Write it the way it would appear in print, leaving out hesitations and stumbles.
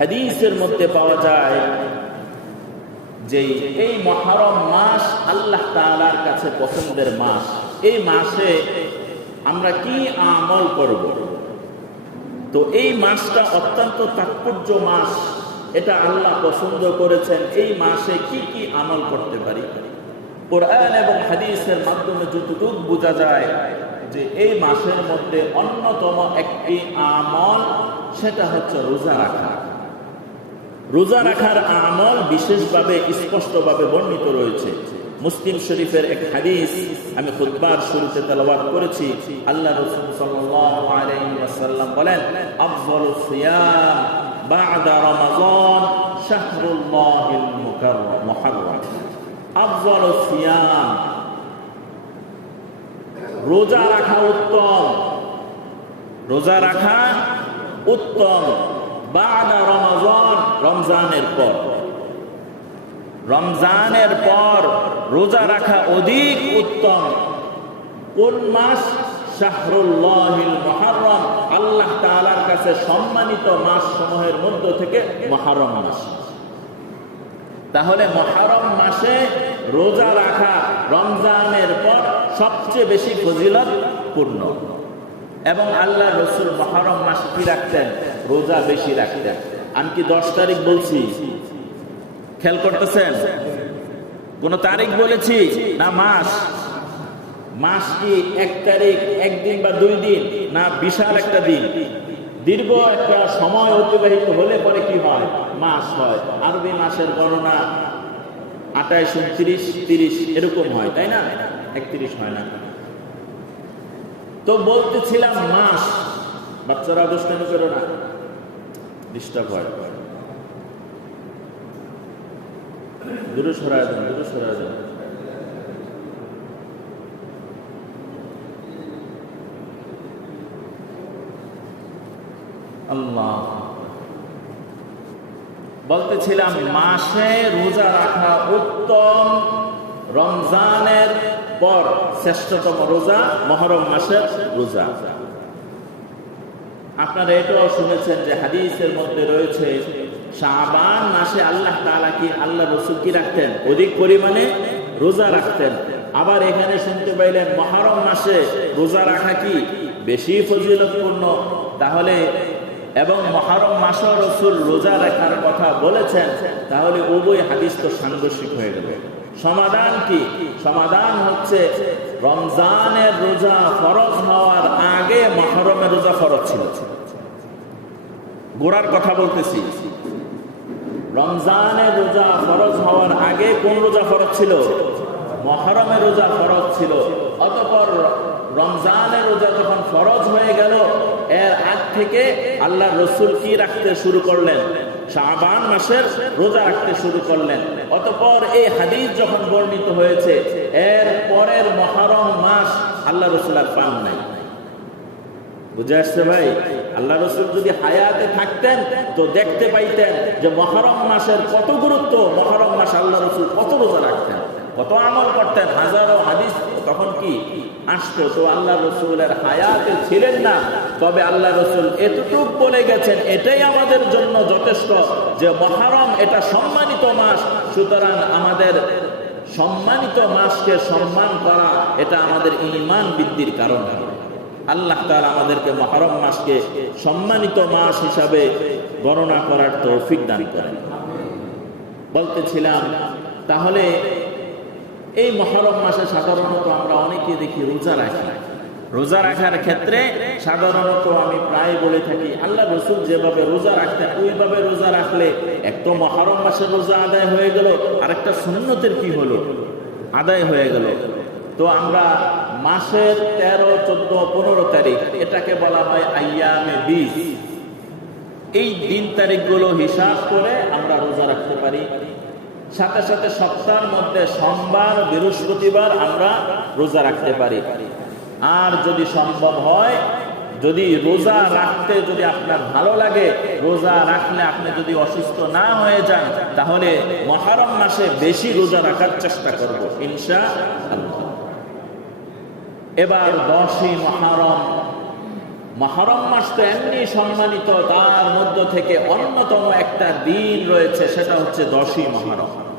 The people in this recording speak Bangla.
হাদিসের মধ্যে পাওয়া যায় যে এই মুহররম মাস আল্লাহ তাআলার কাছে পছন্দের মাস। এই মাসে আমরা কি আমল করব? তো এই মাসটা অত্যন্ত তাৎপর্য মাস, এটা আল্লাহ পছন্দ করেছেন। এই মাসে কি কি আমল করতে পারি? কোরআন এবং হাদিসের মাধ্যমে যতটুকু বোঝা যায় যে এই মাসের মধ্যে অন্যতম একটি আমল, সেটা হচ্ছে রোজা রাখা। রোজা রাখার আমল বিশেষভাবে স্পষ্টভাবে বর্ণিত রয়েছে। মুসলিম শরীফের এক হাদিস আমি খুতবার শুরুতে তেলাওয়াত করেছি। আল্লাহ রাসূল সাল্লাল্লাহু আলাইহি ওয়াসাল্লাম বলেন, আফযালুস সিয়াম বা'দা রমাযান শাহরুল্লাহিল মুহররম। আফযালুস সিয়াম, রোজা রাখা উত্তম, রোজা রাখা উত্তম বা'দা রমাযান, রমজানের পর। রমজানের পর রোজা রাখা অধিক উত্তম। কোন মাস? শাহরুল্লাহিল মুহররম, আল্লাহ তাআলার কাছে সম্মানিত মাস সমূহের মধ্য থেকে মুহররম মাস। তাহলে মুহররম মাসে রোজা রাখা রমজানের পর সবচেয়ে বেশি ফজিলতপূর্ণ। এবং আল্লাহ রাসূল মুহররম মাসে কি রাখতেন? রোজা বেশি রাখতেন। আমি কি 10 তারিখ বলছি? খেয়াল করতেছেন? কোন তারিখ বলেছি না মাস? মাস কি 1 তারিখ, 1 দিন বা 2 দিন, না বিশাল একটা দিন? দীর্ঘ একটা সময় অতিবাহিত হলে পরে কি হয়? মাস হয়। আরবি মাসের গণনা 28, 29, 30 এরকম হয়, তাই না? 31 হয় না। তো বলতেছিলাম মাস। বাচ্চারা দুষ্টামি করো না, ডিস্টার্ব হয়। দূরে সরায় দেন, দূরে সরায় দেন। আল্লাহ, বলতেছিলাম মাসে রোজা রাখা উত্তম। রমজানের পর শ্রেষ্ঠতম রোজা মুহররম মাসের রোজা। আপনারা এটাও শুনেছেন যে হাদিসের মধ্যে রয়েছে শাবান মাসে আল্লাহ তাআলা কি, আল্লাহ রাসূল কি রাখতেন? অধিক পরিমাণে রোজা রাখতেন। আবার এখানে শুনতে পাইলেন মুহররম মাসে রোজা রাখা কি বেশি ফজিলতপূর্ণ। তাহলে এবং মুহররম মাসে রাসূল রোজা রাখার কথা বলেছেন, তাহলে উভয় হাদিস তো সাংঘর্ষিক হয়ে গেল। সমাধান কি? সমাধান হচ্ছে রমজানের রোজা ফরজ হওয়ার আগে মুহররমের রোজা ফরজ ছিল। গোড়ার কথা বলতেছি। রমজানের রোজা ফরজ হওয়ার আগে কোন রোজা ফরজ ছিল? মুহররমের রোজা ফরজ ছিল। অতঃপর রমজানের রোজা যখন ফরজ হয়ে গেল, এর আগ থেকে আল্লাহ রাসূল কি রাখতে শুরু করলেন? শাবান মাসের রোজা রাখতে শুরু করলেন। অতঃপর এই হাদিস যখন বর্ণিত হয়েছে, এর পরের মুহররম মাস আল্লাহ রাসূল আর পান নাই। বুঝে আসছে ভাই? আল্লাহ রাসূল যদি হায়াতে থাকতেন তো দেখতে পাইতেন যে মুহররম মাসের কত গুরুত্ব। মুহররম মাস আল্লাহ রাসূল কত রোজা রাখতেন, কত আমল করতেন, হাজারো হাদিস তখন কি আসতো। তো আল্লাহ রাসূলের হায়াতে ছিলেন না, তবে আল্লাহ রাসূল এতটুকু বলে গেছেন, এটাই আমাদের জন্য যথেষ্ট যে মুহররম এটা সম্মানিত মাস। সুতরাং আমাদের সম্মানিত মাসকে সম্মান করা, এটা আমাদের ঈমান বৃদ্ধির কারণ। আল্লাহ তাআলা আমাদেরকে মুহররম মাসকে সম্মানিত মাস হিসাবে গণনা করার তৌফিক দান করেন। বলতেছিলাম, তাহলে এই মুহররম মাসে সাধারণত আমরা অনেকে দেখি রোজা রাখি। রোজা রাখার ক্ষেত্রে সাধারণত আমি প্রায় বলে থাকি, আল্লাহ রাসূল যেভাবে রোজা রাখতেন ওইভাবে রোজা রাখলে এক তো মুহররম মাসের রোজা আদায় হয়ে গেল, আরেকটা সুন্নতের কি হলো? আদায় হয়ে গেল। তো আমরা মাসের 13, 14, 15 তারিখ, এটাকে বলা হয় আইয়ামে বীজ। এই দিন তারিখগুলো হিসাব করে আমরা রোজা রাখতে পারি। সাথে সাথে সপ্তাহের মধ্যে সোমবার, বৃহস্পতিবার আমরা রোজা রাখতে পারি। আর যদি সম্ভব হয়, যদি রোজা রাখতে যদি আপনার ভালো লাগে, রোজা রাখলে আপনি যদি অসুস্থ না হয়ে যান, তাহলে মুহররম মাসে বেশি রোজা রাখার চেষ্টা করব ইনশাআল্লাহ। এবার 10ই মুহররম মুহররম মাস তো এমনি সম্মানিত, তার মধ্য থেকে অন্যতম একটা দিন রয়েছে, সেটা হচ্ছে 10ই মুহররম।